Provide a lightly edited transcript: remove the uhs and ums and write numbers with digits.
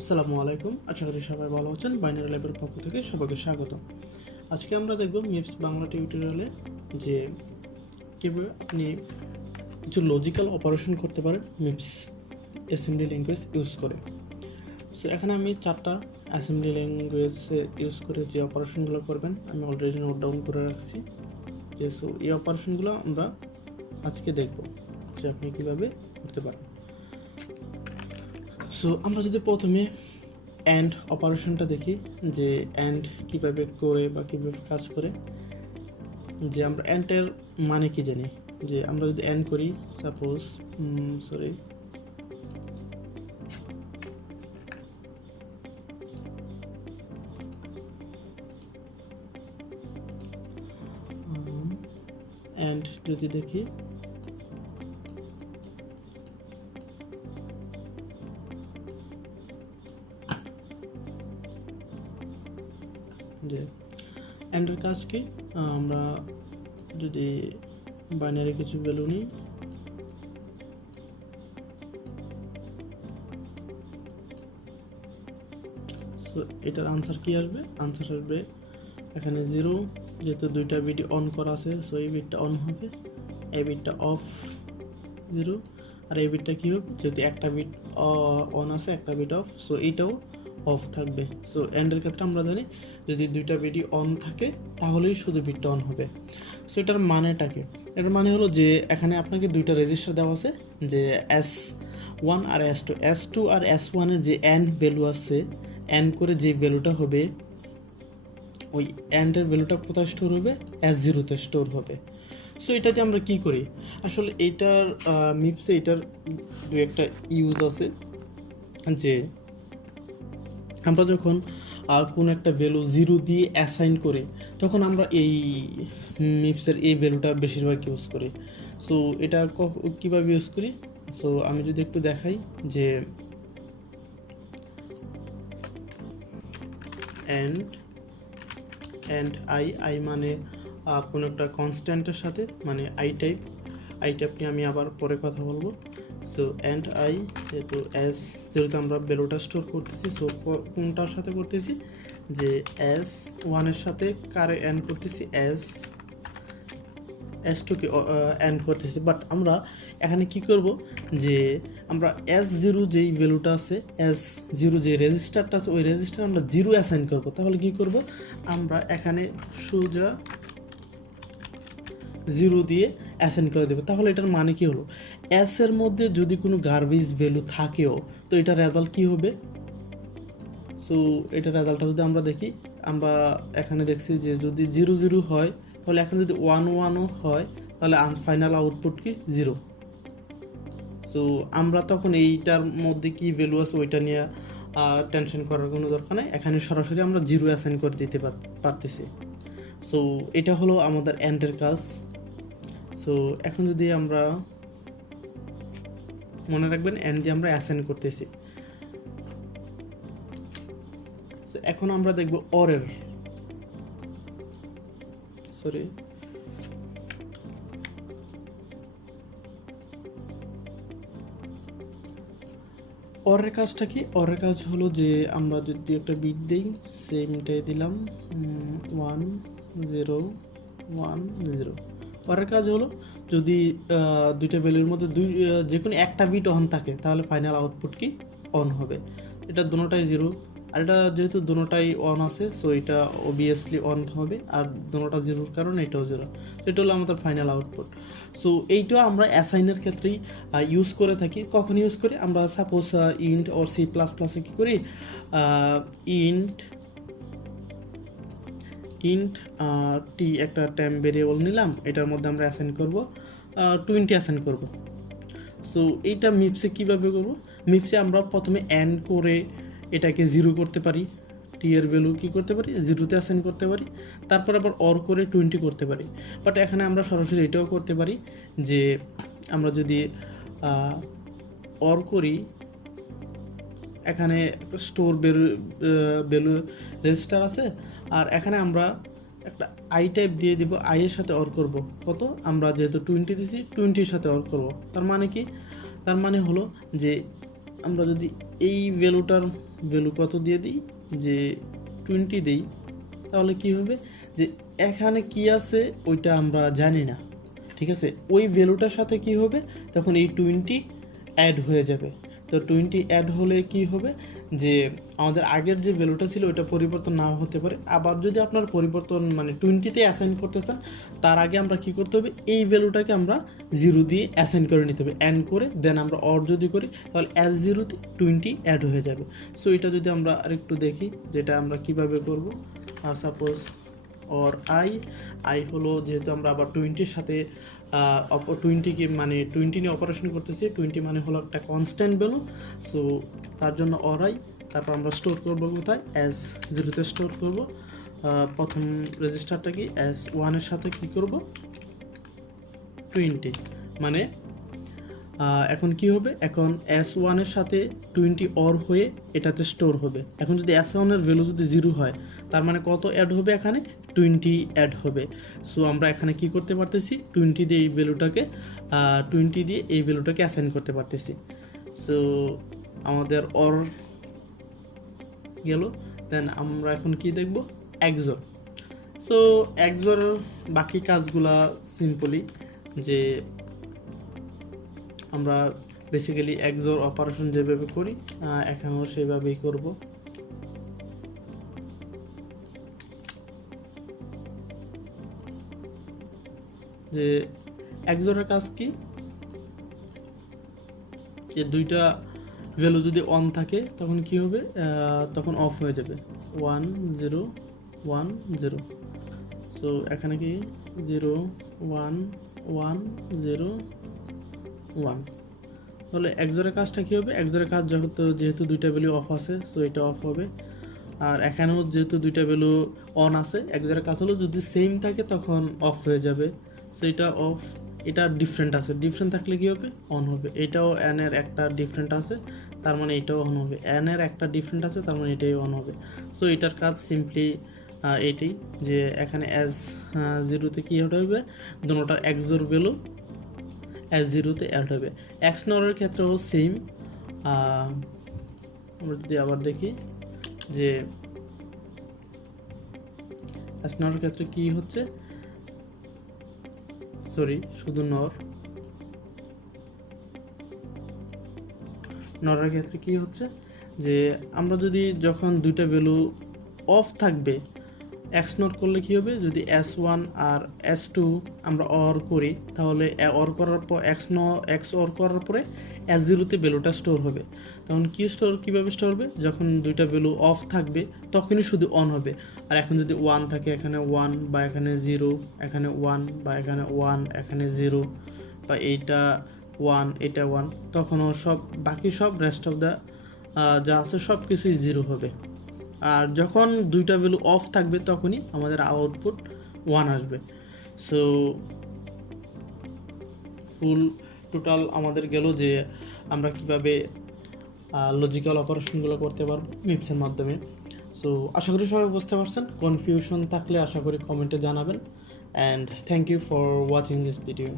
আসসালামু আলাইকুম, আশা করি সবাই ভালো আছেন। বাইনারি ল্যাবের পক্ষ থেকে সবাইকে স্বাগত। আজকে আমরা দেখব মিপস বাংলা টিউটোরিয়ালে যে কীভাবে আপনি কিছু লজিক্যাল অপারেশন করতে পারেন মিপস অ্যাসেম্বলি ল্যাঙ্গুয়েজ ইউজ করে। সো এখানে আমি 4টা অ্যাসেম্বলি ল্যাঙ্গুয়েজ ইউজ করে যে অপারেশনগুলো করবেন আমি অলরেডি নোট ডাউন করে রাখছি। সো এই অপারেশনগুলো আমরা আজকে দেখব যে আপনি কীভাবে করতে পারেন। সো আমরা যদি প্রথমে অ্যান্ড অপারেশনটা দেখি যে অ্যান্ড কীভাবে করে বা কীভাবে কাজ করে। যে আমরা অ্যান্ডের মানে কি জানি, যে আমরা যদি অ্যান্ড করি সাপোজ অ্যান্ড যদি দেখি যে অ্যান্ডের কাজ কি, আমরা যদি বাইনারি কিছু ভ্যালু নিই সো এটার আনসার কি আসবে, আনসার আসবে এখানে 0, যেহেতু দুইটা বিট অন করা আছে সো এই বিটটা অন হবে, এই বিটটা অফ 0, আর এই বিটটা কী হবে, যেহেতু একটা বিট অন আছে একটা বিট অফ সো এইটাও অফ থাকবে। সো অ্যান্ডের ক্ষেত্রে আমরা জানি যদি দুইটা বিটই অন থাকে তাহলেই শুধু বিটটা অন হবে। সো এটার মানেটা কি, এটার মানে হলো যে এখানে আপনাকে দুইটা রেজিস্টার দেওয়া আছে, যে S1 আর S2 আর S1-এর যে অ্যান্ড ভ্যালু আছে, অ্যান্ড করে যে ভ্যালুটা হবে ওই অ্যান্ডের ভ্যালুটা কোথায় স্টোর হবে, S0-তে স্টোর হবে। সো এটাতে আমরা কি করি, আসলে এইটার মিপসে এটার দু একটা ইউজ আছে, যে আমরা যখন কোন একটা ভ্যালু 0 দিয়ে অ্যাসাইন করি তখন আমরা এই মিপসের এই ভ্যালুটা বেশিরভাগ ইউজ করি। সো এটা কীভাবে ইউজ করি, সো আমি যদি একটু দেখাই যে অ্যান্ড আই মানে কোনো একটা কনস্ট্যান্টের সাথে, মানে আই টাইপ নিয়ে আমি আবার পরে কথা বলবো। সো অ্যান্ড আই যেহেতু যেহেতু আমরা ভ্যালুটা স্টোর করতেছি, সো কোনটার সাথে করতেছি, যে S1-এর সাথে কারে অ্যান্ড করতেছি, S2-কে অ্যান্ড করতেছি। বাট আমরা এখানে কি করব, যে আমরা S0 যেই ভ্যালুটা আছে, S0 যে রেজিস্টারটা আছে ওই রেজিস্টার আমরা 0 অ্যাসাইন করব। তাহলে কি করব, আমরা এখানে সোজা 0 দিয়ে অ্যাসাইন করে দেবো। তাহলে এটার মানে কি হলো, এর মধ্যে যদি কোনো গার্বেজ ভ্যালু থাকেও তো এটার রেজাল্ট কি হবে। সো এটার রেজাল্টটা যদি আমরা দেখি, আমরা এখানে দেখছি যে যদি 0 হয় তাহলে এখন যদি 1 হয় তাহলে ফাইনাল আউটপুট কি 0। সো আমরা তখন এইটার মধ্যে কি ভ্যালু আছে ওইটা নিয়ে টেনশন করার কোনো দরকার নেই, এখানে সরাসরি আমরা 0 অ্যাসাইন করে দিতে পারতেছি। সো এটা হলো আমাদের অ্যান্ডের কাজ। সো এখন যদি আমরা মনে রাখবেন অ্যান্ড দিয়ে আমরা অ্যাসাইন করতেছি। সো এখন আমরা দেখব অরের অরের কাজটা কি, অরের কাজ হলো যে আমরা যদি একটা বিট দিই, সেমটাই দিলাম 1 0 1 0। অরের কাজ হলো যদি দুইটা ভ্যালুর মধ্যে যে কোনো একটা বিট অন থাকে তাহলে ফাইনাল আউটপুট কি অন হবে। এটা দুটোটাই 0, আর এটা যেহেতু দুটোটাই অন আছে সো এটা অবভিয়াসলি অন হবে, আর দুটোটা 0-র কারণে এটাও 0। তো এটা হলো আমাদের ফাইনাল আউটপুট। সো এইটা আমরা অ্যাসাইনের ক্ষেত্রেই ইউজ করে থাকি। কখন ইউজ করি, আমরা সাপোজ ইন্ট অর C++-এ কী করি, ইন্ট টি একটা টাইম ভেরিয়েবল নিলাম, এটার মধ্যে আমরা অ্যাসাইন করব 20 অ্যাসাইন করব। সো এইটা মিপসে কীভাবে করব, মিপসে আমরা প্রথমে অ্যান্ড করে এটাকে 0 করতে পারি, টি এর ভ্যালু কী করতে পারি 0-তে অ্যাসাইন করতে পারি, তারপর আবার অর করে 20 করতে পারি। বাট এখানে আমরা সরাসরি এটাও করতে পারি, যে আমরা যদি অর করি, এখানে স্টোর ভ্যালু রেজিস্টার আছে, আর এখানে আমরা একটা আই টাইপ দিয়ে দিব, আই এর সাথে অর করব কত, আমরা যেহেতু 20 দিছি 20-র সাথে অর করব। তার মানে কি, তার মানে হলো যে আমরা যদি এই ভ্যালুটার ভ্যালু কত দিয়ে দিই, যে 20 দিই, তাহলে কি হবে যে এখানে কি আছে ওইটা আমরা জানি না, ঠিক আছে। ওই ভ্যালুটার সাথে কি হবে, তখন এই 20 অ্যাড হয়ে যাবে। তো 20 অ্যাড হলে কি হবে যে আমাদের আগের যে ভ্যালুটা ছিল ওইটা পরিবর্তন নাও হতে পারে। আবার যদি আপনার পরিবর্তন মানে 20-তে অ্যাসাইন করতে চান, তার আগে আমরা কি করতে হবে, এই ভ্যালুটাকে আমরা 0 দিয়ে অ্যাসাইন করে নিতে হবে, অ্যান্ড করে দেন আমরা অর যদি করি তাহলে অ্যাজ 0-তে 20 অ্যাড হয়ে যাবে। সো এটা যদি আমরা আরেকটু দেখি যেটা আমরা কিভাবে করব, সাপোজ অর আই হলো, যেহেতু আমরা আবার 20-র সাথে 20-কে মানে 20 নিয়ে অপারেশন করতেছি, 20 মানে হলো একটা কনস্ট্যান্ট ভ্যালু। সো তার জন্য অর আই, তারপর আমরা স্টোর করবো কোথায়, অ্যাজ 0-তে স্টোর করব। প্রথম রেজিস্টারটা কি অ্যাজ 1-এর সাথে কি করব 20, মানে এখন কি হবে, এখন S1-এর সাথে 20 অর হয়ে এটাতে স্টোর হবে। এখন যদি S1-এর ভ্যালু যদি 0 হয়, তার মানে কত অ্যাড হবে, এখানে 20 অ্যাড হবে। সো আমরা এখানে কি করতে পারতেছি, 20 দিয়ে এই ভ্যালুটাকে 20 দিয়ে এই ভ্যালুটাকে অ্যাসাইন করতে পারতেছি। সো আমাদের অর গেল। দেন আমরা এখন কি দেখব, XOR। সো XOR বাকি কাজগুলা সিম্পলি, যে আমরা বেসিক্যালি XOR অপারেশন যেভাবে করি এখানেও সেভাবেই করব। যে XOR-এর কাজ কি, যে দুইটা ভ্যালু যদি অন থাকে তখন কি হবে, তখন অফ হয়ে যাবে 1 0 1 0। সো এখানে কি 0 1 1 0 1, তাহলে XOR-এর কাজটা কী হবে, XOR-এর কাজ যেহেতু দুইটা ভ্যালু অফ আছে, সো এটা অফ হবে। আর এখানেও যেহেতু দুইটা ভ্যালু অন আছে, XOR-এর কাজ হলো যদি সেম থাকে তখন অফ হয়ে যাবে। সো এটা অফ, এটা ডিফারেন্ট আছে, ডিফারেন্ট থাকলে কী হবে, অন হবে। এটাও N-এর একটা ডিফারেন্ট আছে, তার মানে এটাও অন হবে। N-এর একটা ডিফারেন্ট আছে, তার মানে এটাই অন হবে। সো এটার কাজ সিম্পলি এইটাই, যে এখানে অ্যাজ 0-তে কী হবে, দুটোটার XOR ভ্যালু অ্যাজ 0-তে অ্যাড হবে। XNOR-এর ক্ষেত্রেও সেম। আমরা যদি আবার দেখি যে XNOR-এর ক্ষেত্রে কি হচ্ছে, শুধু নরের ক্ষেত্রে কি হচ্ছে, যে আমরা যদি যখন দুইটা ভ্যালু অফ থাকবে XNOR করলে কি হবে, যদি S1 আর S2 আমরা অর করি, তাহলে অর করার পর XOR করার পরে S0-তে ভ্যালুটা স্টোর হবে। তখন কীভাবে স্টোর হবে, যখন দুইটা ভ্যালু অফ থাকবে তখনই শুধু অন হবে। আর এখন যদি 1 থাকে, এখানে 1 বা এখানে 0, এখানে 1 বা এখানে 1 এখানে 0, বা এইটা 1 এটা 1, তখনও বাকি সব রেস্ট অফ দ্য যা আছে সব কিছুই 0 হবে। আর যখন দুইটা ভ্যালু অফ থাকবে তখনই আমাদের আউটপুট 1 আসবে। সো ফুল টোটাল আমাদের গেল যে আমরা কিভাবে লজিক্যাল অপারেশনগুলো করতে পারবো মিপসের মাধ্যমে। সো আশা করি সবাই বুঝতে পারছেন। কনফিউশন থাকলে আশা করি কমেন্টে জানাবেন। And thank you for watching this video.